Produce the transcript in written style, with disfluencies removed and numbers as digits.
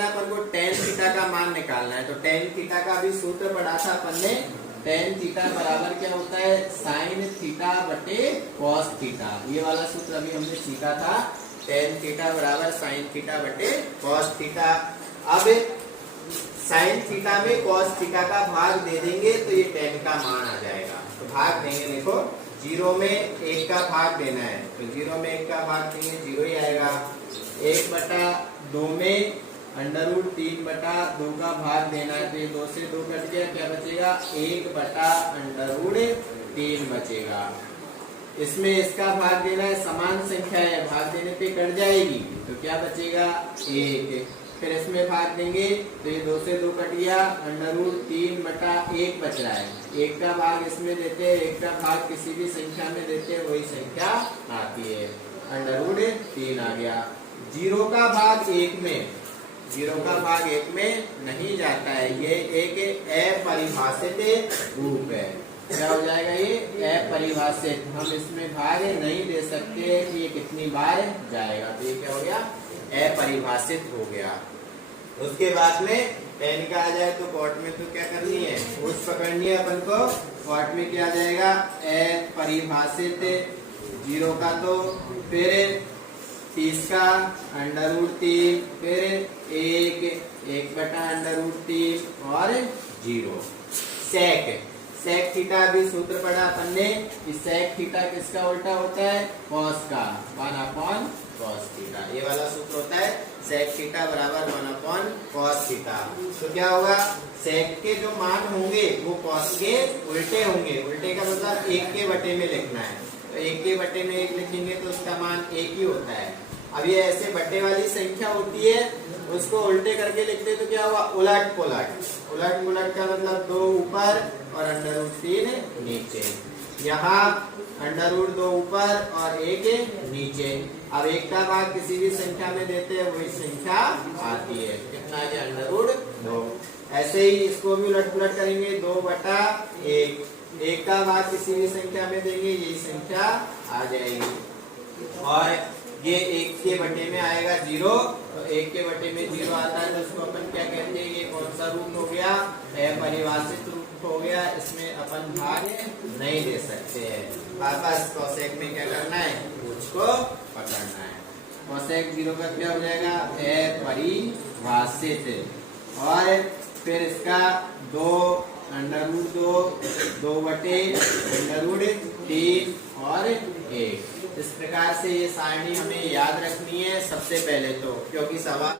करना है अपन को, टेन थीटा का मान निकालना है। तो टेन थीटा का भी सूत्र पढ़ा था अपन ने, टेन थीटा बराबर क्या होता है, साइन थीटा बटे कॉस थीटा। ये वाला सूत्र अभी हमने सीखा था, टेन थीटा बराबर साइन थीटा बटे कॉस थीटा। अब साइन थीटा में कॉस थीटा का भाग दे देंगे तो ये टेन का मान आ जाएगा। तो भाग देंगे, देखो जीरो में एक का भाग देना है, तो जीरो में एक का भाग देंगे, जीरो ही आएगा। एक बटा दो में अंडर रूट तीन बटा दो का भाग देना है, तो ये दो से दो कट गया, क्या बचेगा, एक बटा अंडर रूट तीन बचेगा। इसमें इसका भाग देना है, समान संख्या है, भाग देने पे कट जाएगी, तो क्या बचेगा, एक। फिर इसमें भाग देंगे तो ये दो से दो कट गया, अंडर रूट तीन बटा एक बच रहा है। एक का भाग इसमें देते हैं, एक का भाग किसी भी संख्या में देते हैं, वही संख्या आती है, अंडर रूट तीन आ गया। जीरो का भाग एक में, जीरो का भाग एक में नहीं जाता है, ये एक अपरिभाषित रूप है। क्या हो जाएगा, ये अपरिभाषित, हम इसमें भाग नहीं दे सकते कि ये कितनी बार जाएगा, तो ये क्या हो गया, अपरिभाषित हो गया। उसके बाद में टेन का आ जाए तो कॉट में तो क्या करनी है, उस पकड़नी है अपन को। कॉट में क्या आ जाएगा, अपरिभाषित, जीरो का तो फिर 30 का अंडर रूट तीन, फिर एक बटा अंडर रूट तीन और जीरो। सेक थीटा भी सूत्र पढ़ा अपन ने कि सेक थीटा किसका उल्टा होता है, कॉस का, 1 कॉस थीटा। ये वाला सूत्र होता है सेक थीटा बराबर 1 कॉस थीटा। तो क्या होगा, सेक के जो मान होंगे वो कॉस के उल्टे होंगे। उल्टे का मतलब एक के बटे में लिखना है, तो एक के बटे में एक लिखेंगे तो उसका मान एक ही होता है। अब ये ऐसे बटे वाली संख्या होती है, उसको उल्टे करके लिखते तो क्या हुआ, उलट पुलट। उलट पुलट का मतलब दो ऊपर और अंडर रूट तीन नीचे। यहाँ अंडर रूट दो ऊपर और एक नीचे। अब एक का भाग किसी भी संख्या में देते हैं, वही संख्या आती है, कितना है, अंडर रूट दो। ऐसे ही इसको भी उलट पुलट करेंगे, 2 बटा एक, एक का भाग किसी भी संख्या में देंगे, यही संख्या आ जाएगी। और ये एक के बटे में आएगा जीरो, तो एक के बटे में जीरो आता है, तो उसको अपन क्या कहते हैं, ये कौन सा रूप हो गया, अपरिभाषित रूप हो गया। इसमें अपन भाग नहीं दे सकते हैं। वापस कोसेक में क्या करना है, उसको पकड़ना है। कोसेक जीरो का क्या हो जाएगा, अपरिभाषित। और फिर इसका दो अंडर रूट दो बटे अंडर रूट तीन और एक। इस प्रकार से ये सारणी हमें याद रखनी है सबसे पहले तो, क्योंकि सवाल